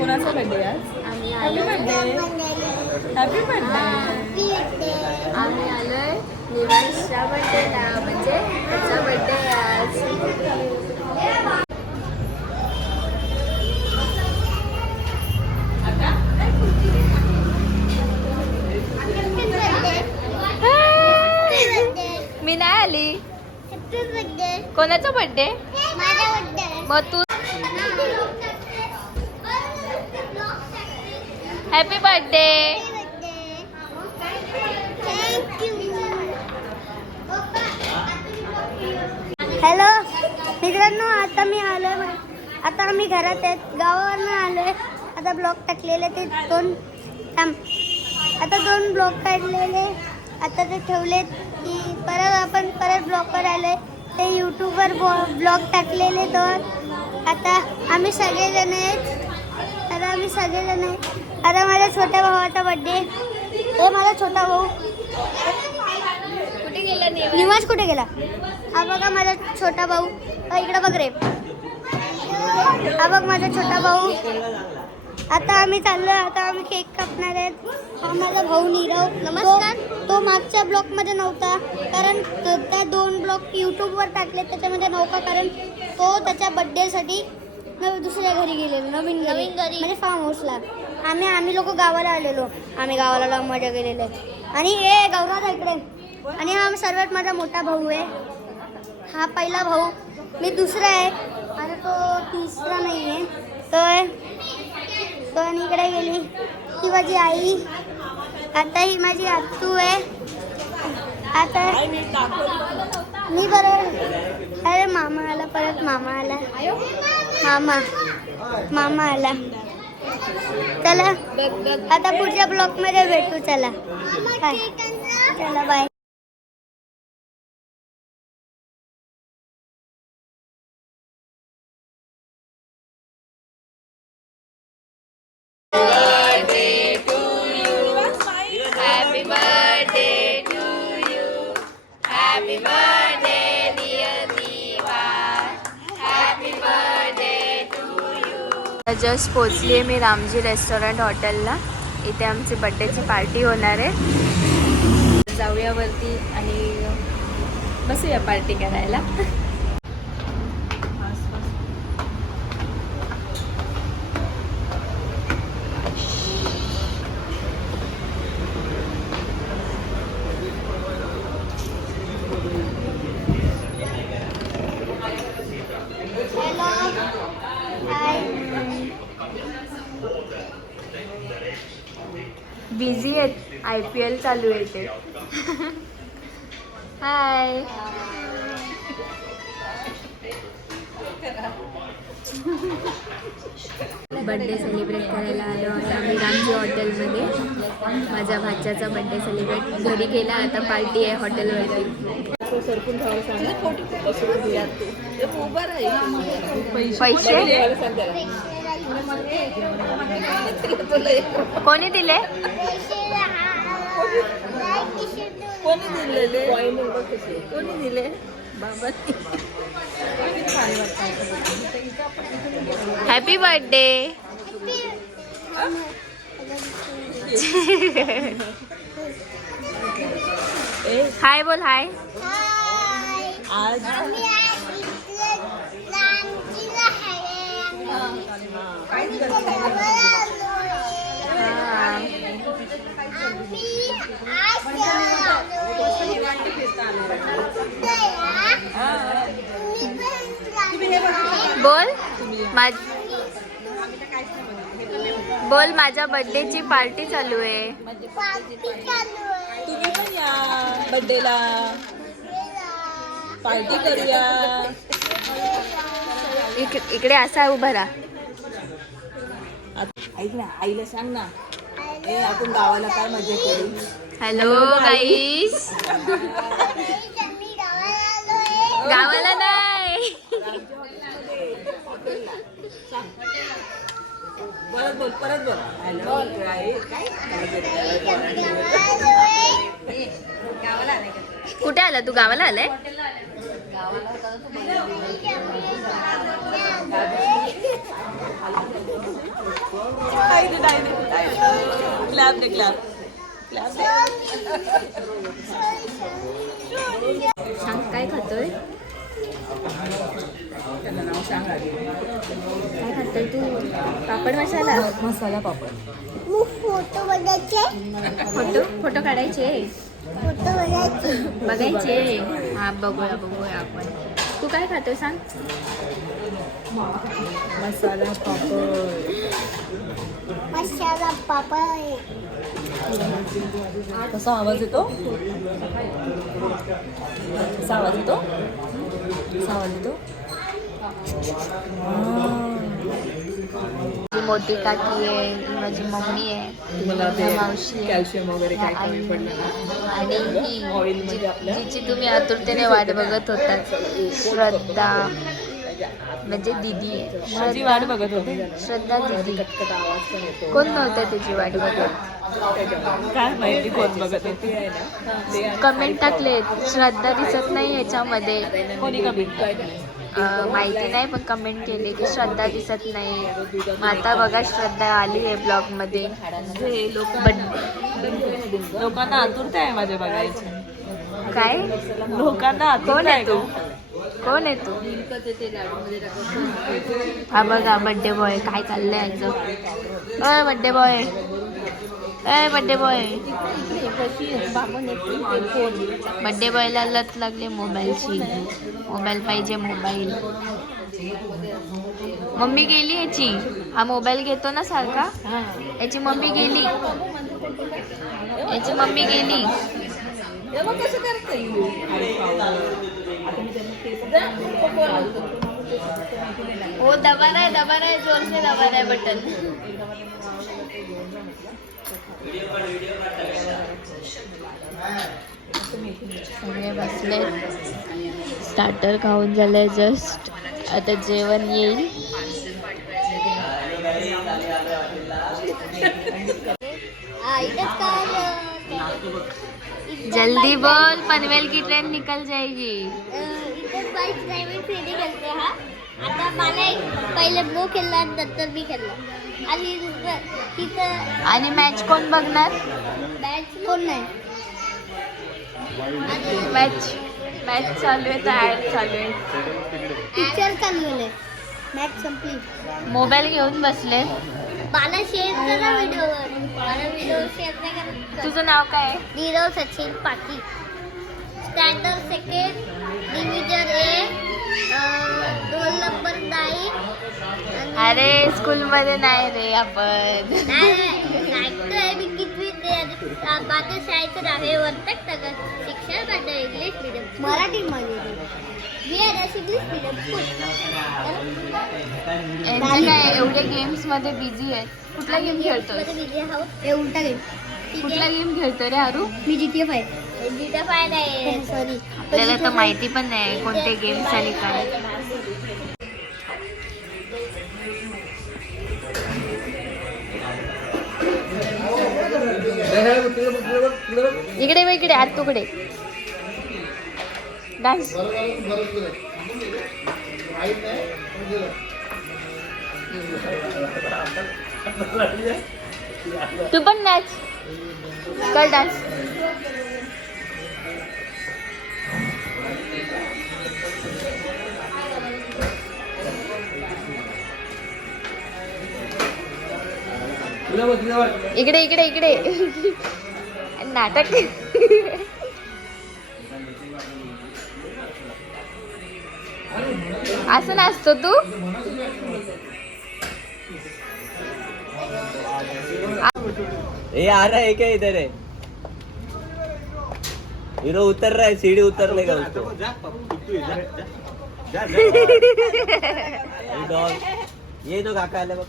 कोणाचा बर्थडे आज? Happy birthday. Happy birthday. आम्ही आलोय निवासच्या बर्थडेला, म्हणजे त्याचा बर्थडे आज. मी नाही आली. कोणाचा बर्थडे? मग तू हॅपी बर्थडे. हॅलो मित्रांनो, आता मी आलोय, आता आम्ही घरात आहेत, गावावरनं आलोय. आता ब्लॉग टाकलेले ते आता 2 ब्लॉग काढलेले, आता ते ठेवलेत की परत ब्लॉगवर आलोय. ते यूट्यूबवर ब्लॉग टाकलेले 2. आता आम्ही सगळेजण आहेत. आता माझ्या छोट्या भावाचा बर्थडे. हे माझा छोटा भाऊ कुठे गेला? निवास कुठे गेला? हा बघा माझा छोटा भाऊ. इकडे बघ रे, हा बघ माझा छोटा भाऊ. आता आम्ही चाललोय, आता आम्ही केक कापणार आहेत. हा माझा भाऊ नीरव. नमस्कार. तो मागच्या ब्लॉगमध्ये नव्हता, कारण त्या 2 ब्लॉग यूट्यूबवर टाकले, त्याच्यामध्ये नव्हता, कारण तो त्याच्या बड्डेसाठी दुसऱ्या घरी गेलेलो, नवीन घरी म्हणजे फार्म हाऊसला. आम्ही लोक गावाला आलेलो. आम्ही गावाला मजा केलेली आहे. आणि गौरव इकडे. आणि हा सर्वात माझा मोठा भाऊ आहे. हा पहिला भाऊ, मी दुसरा आहे, आणि तो तिसरा नाही आहे. तो आणि इकडे गेली ही माझी आई. आता ही माझी आत्तू आहे. आता मी बरोबर. अरे मामा आला, परत मामा आला. मामा आला. चला आता पुढच्या ब्लॉगमध्ये भेटू. चला बाय. चला bye. Happy birthday to you. Happy birthday dear Niwas. Happy birthday to you. Just पोचली आहे मी रामजी रेस्टॉरंट हॉटेलला. इथे आमची बर्थडेची पार्टी होणार आहे. जाऊया वरती आणि बसूया पार्टी करायला. बिझी आहेत, IPL चालू आहे ते. हाय. बर्थडे सेलिब्रेट करायला आलो आहे आम्ही रामजी हॉटेलमध्ये. माझ्या भाच्याचा बर्थडे सेलिब्रेट घरी केला, आता पार्टी आहे हॉटेलवरती. पैसे कोणी दिले? कोणी दिले? बाबा. Happy birthday. हाय बोल. हाय. आज बोल माझ्या बर्थडेची पार्टी चालू आहे. तुम्ही पण या बर्थडेला, पार्टी करूया. इकडे असा उभा राहा. ऐक ना, आईला सांग ना, आपण गावाला काय मजा करू. हॅलो गाईस. गावाला नाही. परत बोल. हॅलो कुठे आला तू? गावाला आलाय? क्लॅप दे क्लॅप क्लॅप दे. सांग काय खातोय? काय खातोय तू? पापड मसाला. मसाला पापड. फोटो बघायचे फोटो काढायचे. फोटो बघायचे बघायचे. हा बघूया आपण. तू काय खातोय सांग? मसाला पापड. मसाला पापड. कसा आवाज येतो? कसा आवाज येतो? माझी मोठी काकी आहे, माझी मम्मी आहे, तुम्हाला ते मावशी आहे, कॅल्शियम वगैरे काय आई कमी पडलं ना? आणि ही ऑइलमध्ये आपल्या जिची तुम्ही आतुरतेने वाट बघत होतात, श्रद्धा म्हणजे दीदी आहे. माझी वाट बघत होती. श्रद्धा दीदी. कटकट आवाज पण येतो. कोण नव्हतं त्याची वाट बघत? काय माहिती कोण बघत होती आहे ना ते. कमेंट टाकले श्रद्धा दिसत नाही याच्यामध्ये. कोणी कमेंट माहिती नाही पण कमेंट केले की श्रद्धा दिसत नाही. मग आता बघा श्रद्धा आली आहे ब्लॉगमध्ये. लोकांना आतुरता आहे माझ्या बघायची. काय? लोकांना कोण आतुरता आहे आहे तू? का? कोण आहे तू? हा बघा बड्डे बॉय काय चाललंय याचं. Birthday boy. Birthday boy. Birthday बॉयला लत लागली मोबाईलची. मोबाईल पाहिजे मोबाईल. मम्मी गेली याची. हा मोबाईल घेतो ना सारखा. याची मम्मी गेली. ओ दबा रहा है जोर से दबा रहा है बटन. सगळे बसले. स्टार्टर खाऊन झालंय जस्ट. आता जेवण येईल. जल्दी बोल पनवेल की ट्रेन निकल जाएगी. आता मला पहिले ब्लो खेळला नंतर मी खेळला आणि तिथं. आणि मॅच कोण बघणार? बॅच कोण नाही. मॅच चालू आहे तर ऍड चालू आहे. पिक्चर चाललेले. मॅच संपली. मोबाईल घेऊन बसले. मला शेअर करा व्हिडिओवर. मला व्हिडिओ शेअर नाही करत. तुझं नाव काय आहे? Nirav Sachin Patil. Standard second division A. Roll number 9. अरे स्कूल मध्ये नाही रे आपण. नाही मी कितवीत माझ्या शाळेचं नाव आहे वर्तक नगर शिक्षण माझं इंग्लिश मीडियम. मराठीमध्ये इंग्लिश मीडियम स्कूल. काय एवढे गेम्स मध्ये बिझी आहेत. कुठला गेम खेळतोय? हे उलटा गेम. कुठला गेम खेळतोय रे आरू? मी GTA 5. GTA 5 नाही सॉरी. आपल्याला तर माहिती पण नाही कोणते गेम्स आणि काय. इकडे आत तुकडे डान्स. तू पण नाच कर डान्स. इकडे नाटक. असं नाचतो तू? ये आ रहा है क्या इधर है? हीरो उतर रहा है, सीढ़ी उतर लेगा उसको. ये तो काका आले बघ.